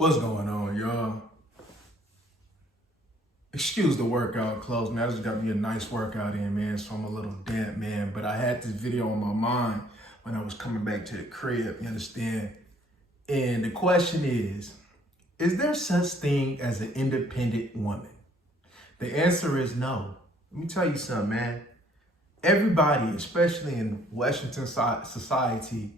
What's going on, y'all? Excuse the workout clothes, man. I just got me a nice workout in, man, so I'm a little damp, man. But I had this video on my mind when I was coming back to the crib, you understand? And the question is there such thing as an independent woman? The answer is no. Let me tell you something, man. Everybody, especially in Washington society,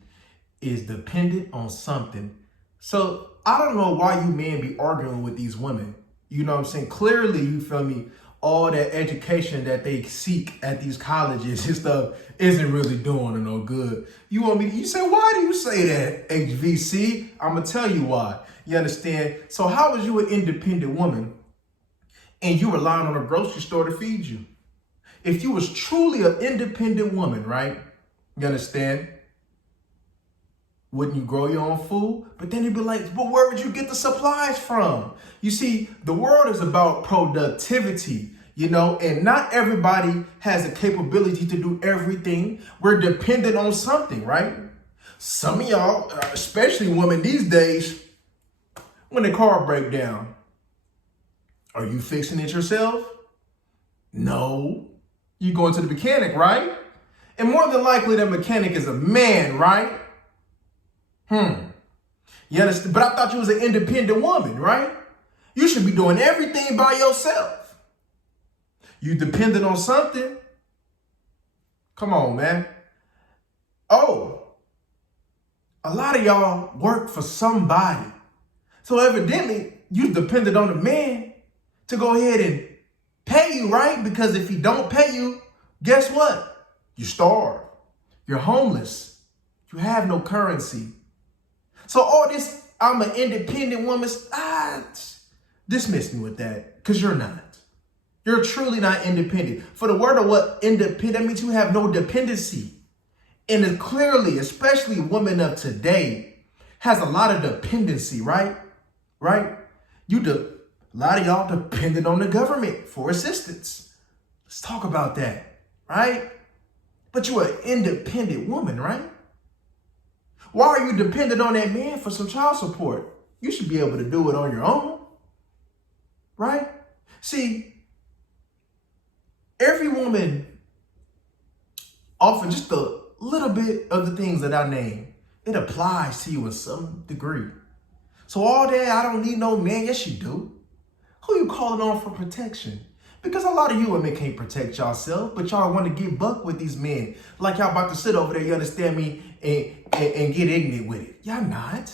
is dependent on something. So I don't know why you men be arguing with these women. You know what I'm saying? Clearly, you feel me, all that education that they seek at these colleges and stuff isn't really doing them no good. You say, why do you say that, HVC? I'm going to tell you why. You understand? So how is you an independent woman and you relying on a grocery store to feed you? If you was truly an independent woman, right? You understand? Wouldn't you grow your own food? But then you'd be like, but where would you get the supplies from? You see, the world is about productivity, you know, and not everybody has the capability to do everything. We're dependent on something, right? Some of y'all, especially women these days, when the car break down, are you fixing it yourself? No. You going to the mechanic, right? And more than likely, that mechanic is a man, right? You understand? But I thought you was an independent woman, right? You should be doing everything by yourself. You dependent on something. Come on, man. Oh, a lot of y'all work for somebody. So evidently, you depended on a man to go ahead and pay you, right? Because if he don't pay you, guess what? You starve. You're homeless. You have no currency. So all this, I'm an independent woman, dismiss me with that, because you're not. You're truly not independent. For the word of what independent, that means you have no dependency. And it clearly, especially women of today, has a lot of dependency, right? Right? A lot of y'all dependent on the government for assistance. Let's talk about that, right? But you're an independent woman, right? Why are you dependent on that man for some child support? You should be able to do it on your own, right? See, every woman, often just a little bit of the things that I name, it applies to you in some degree. So all that, I don't need no man. Yes, you do. Who you calling on for protection? Because a lot of you women can't protect yourself, but y'all want to get buck with these men. Like y'all about to sit over there, you understand me, and get ignorant with it. Y'all not.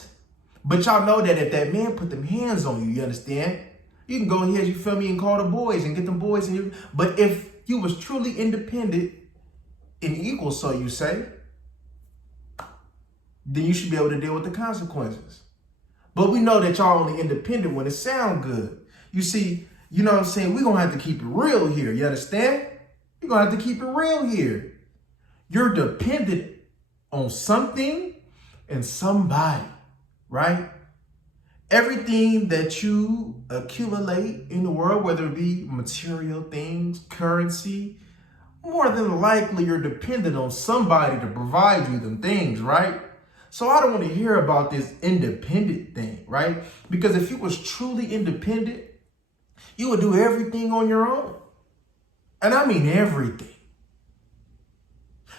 But y'all know that if that man put them hands on you, you understand? You can go ahead, you feel me, and call the boys and get them boys. But if you was truly independent and equal, so you say, then you should be able to deal with the consequences. But we know that y'all only independent when it sound good. You see, you know what I'm saying? We're going to have to keep it real here. You understand? We're going to have to keep it real here. You're dependent on something and somebody, right? Everything that you accumulate in the world, whether it be material things, currency, more than likely you're dependent on somebody to provide you them things, right? So I don't want to hear about this independent thing, right? Because if you was truly independent, you would do everything on your own. And I mean everything.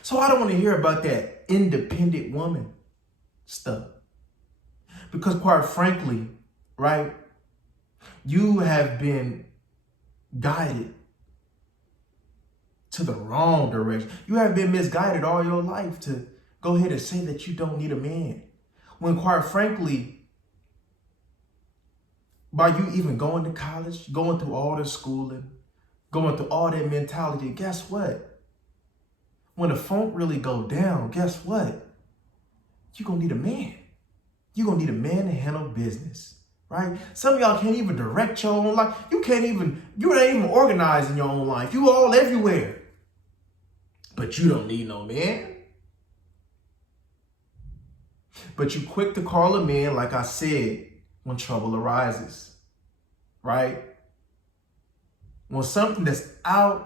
So I don't want to hear about that independent woman stuff. Because quite frankly, right, you have been guided to the wrong direction. You have been misguided all your life to go ahead and say that you don't need a man. When quite frankly, by you even going to college, going through all the schooling, going through all that mentality, guess what? When the funk really go down, guess what? You're going to need a man. You're going to need a man to handle business, right? Some of y'all can't even direct your own life. You're not even organizing your own life. You all everywhere. But you don't need no man. But you quick to call a man, like I said, when trouble arises, right? When something that's out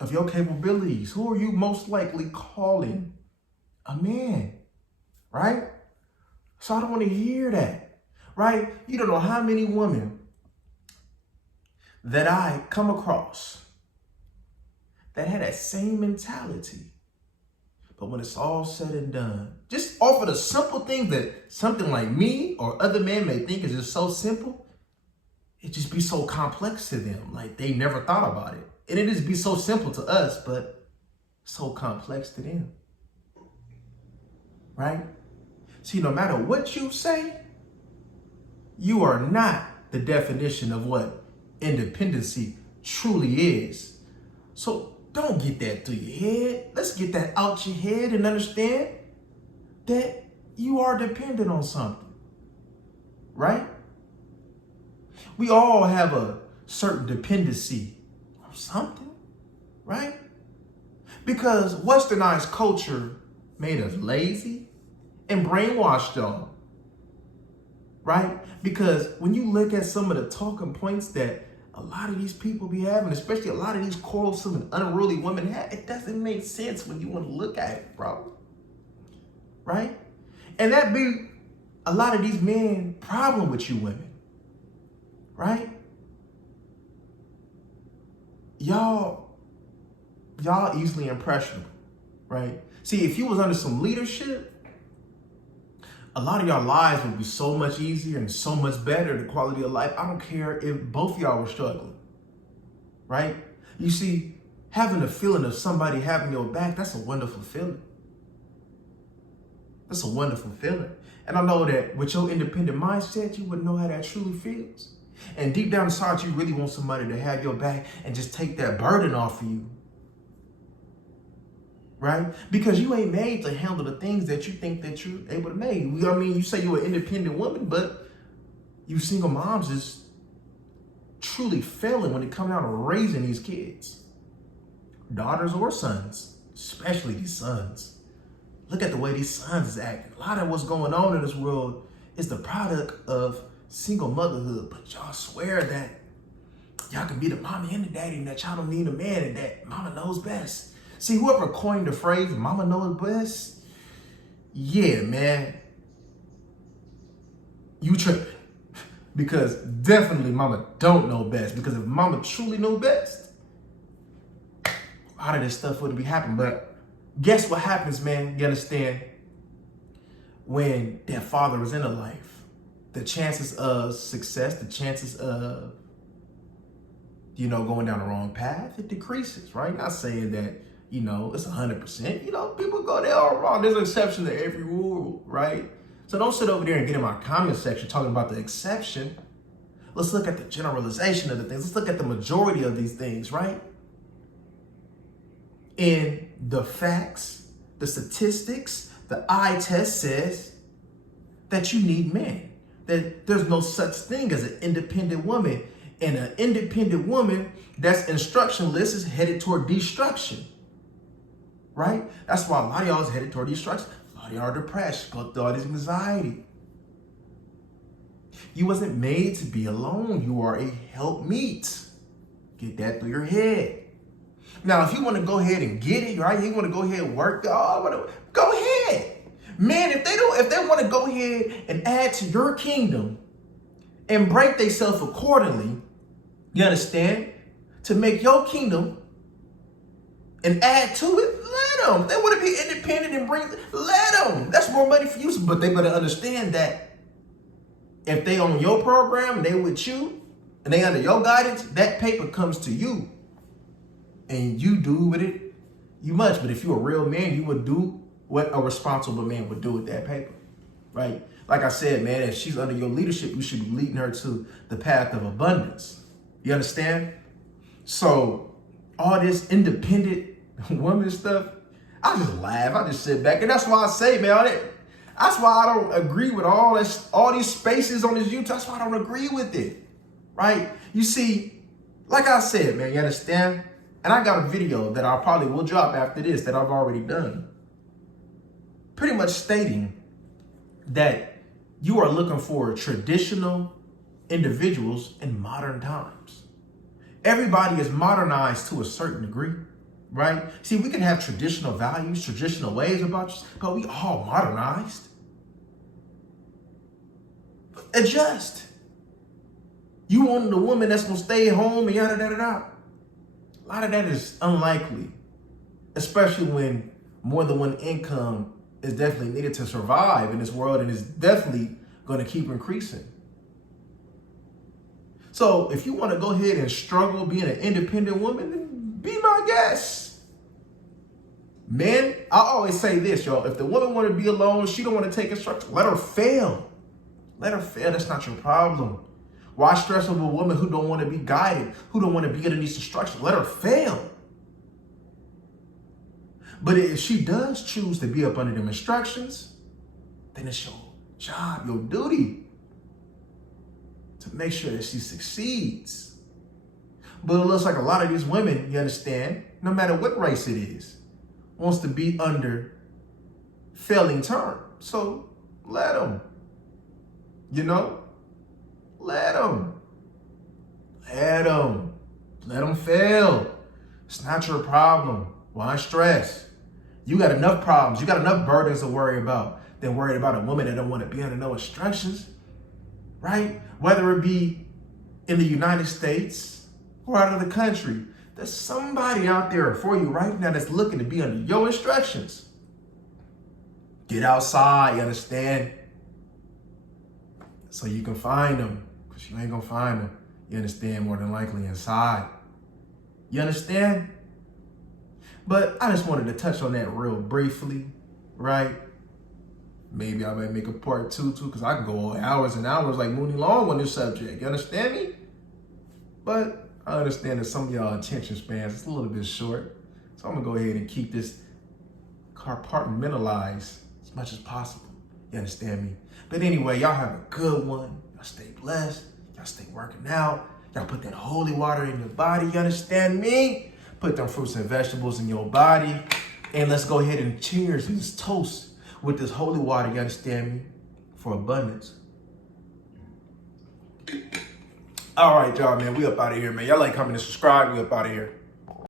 of your capabilities, who are you most likely calling? A man, right? So I don't want to hear that, right? You don't know how many women that I come across that had that same mentality. But when it's all said and done, just off of the simple things that something like me or other men may think is just so simple, it just be so complex to them. Like they never thought about it. And it just be so simple to us, but so complex to them. Right? See, no matter what you say, you are not the definition of what independency truly is. So don't get that through your head. Let's get that out your head and understand that you are dependent on something, right? We all have a certain dependency on something, right? Because westernized culture made us lazy and brainwashed y'all, right? Because when you look at some of the talking points that a lot of these people be having, especially a lot of these quarrelsome and unruly women have, it doesn't make sense when you want to look at it, bro. Right? And that be a lot of these men problem with you women. Right? Y'all easily impressionable. Right? See, if you was under some leadership, a lot of y'all lives would be so much easier and so much better, the quality of life. I don't care if both of y'all were struggling, right? You see, having the feeling of somebody having your back, that's a wonderful feeling. That's a wonderful feeling. And I know that with your independent mindset, you wouldn't know how that truly feels. And deep down inside, you really want somebody to have your back and just take that burden off of you. Right? Because you ain't made to handle the things that you think that you're able to make. I mean, you say you're an independent woman, but you single moms is truly failing when it comes down to raising these kids. Daughters or sons, especially these sons. Look at the way these sons is acting. A lot of what's going on in this world is the product of single motherhood. But y'all swear that y'all can be the mommy and the daddy and that y'all don't need a man and that mama knows best. See, whoever coined the phrase, mama knows best, yeah, man, you tripping. Because definitely mama don't know best. Because if mama truly knew best, a lot of this stuff wouldn't be happening. But guess what happens, man? You understand? When that father is in a life, the chances of success, the chances of, going down the wrong path, it decreases, right? Not saying that, it's 100%. People go there all wrong. There's an exception to every rule, right? So don't sit over there and get in my comment section talking about the exception. Let's look at the generalization of the things. Let's look at the majority of these things, right? In the facts, the statistics, the eye test says that you need men. That there's no such thing as an independent woman. And an independent woman that's instructionless is headed toward destruction. Right? That's why a lot of y'all is headed toward destruction. A lot of y'all are depressed, go through all this anxiety. You wasn't made to be alone. You are a helpmeet. Get that through your head. Now, if you want to go ahead and get it, right? You want to go ahead and work, go ahead. Man, if they want to go ahead and add to your kingdom and break themselves accordingly, you understand? To make your kingdom and add to it, let them. They want to be independent and let them. That's more money for you. But they better understand that if they on your program and they with you and they under your guidance, that paper comes to you. And you do with it you much. But if you're a real man, you would do what a responsible man would do with that paper, right? Like I said, man, if she's under your leadership, you should be leading her to the path of abundance. You understand? So all this independent woman stuff, I just laugh. I just sit back. And that's why I say, man, that's why I don't agree with all these spaces on this YouTube. That's why I don't agree with it, right? You see, like I said, man, you understand? And I got a video that I probably will drop after this that I've already done. Pretty much stating that you are looking for traditional individuals in modern times. Everybody is modernized to a certain degree, right? See, we can have traditional values, traditional ways about you, but we all modernized. Adjust. You want a woman that's gonna stay home and yada yada yada. A lot of that is unlikely, especially when more than one income is definitely needed to survive in this world, and is definitely gonna keep increasing. So if you want to go ahead and struggle being an independent woman, then be my guest. Men, I always say this, y'all. If the woman want to be alone, she don't want to take instruction, let her fail. Let her fail. That's not your problem. Why stress over a woman who don't want to be guided, who don't want to be getting these instructions? Let her fail. But if she does choose to be up under them instructions, then it's your job, your duty to make sure that she succeeds. But it looks like a lot of these women, you understand, no matter what race it is, wants to be under failing term. So let them, let them. Let them fail. It's not your problem. Why stress? You got enough problems. You got enough burdens to worry about than worried about a woman that don't want to be under no instructions, right? Whether it be in the United States or out of the country, there's somebody out there for you right now that's looking to be under your instructions. Get outside, you understand? So you can find them, because you ain't gonna find them, you understand, more than likely inside. You understand? But I just wanted to touch on that real briefly, right? Maybe I might make a part two too, because I can go hours and hours like Mooney Long on this subject. You understand me? But I understand that some of y'all attention spans is a little bit short. So I'm gonna go ahead and keep this compartmentalized as much as possible. You understand me? But anyway, y'all have a good one. Y'all stay blessed. Y'all stay working out. Y'all put that holy water in your body. You understand me? Put them fruits and vegetables in your body. And let's go ahead and cheers and just toast with this holy water, you understand me? For abundance. All right, y'all, man. We up out of here, man. Y'all like, comment, and subscribe. We up out of here.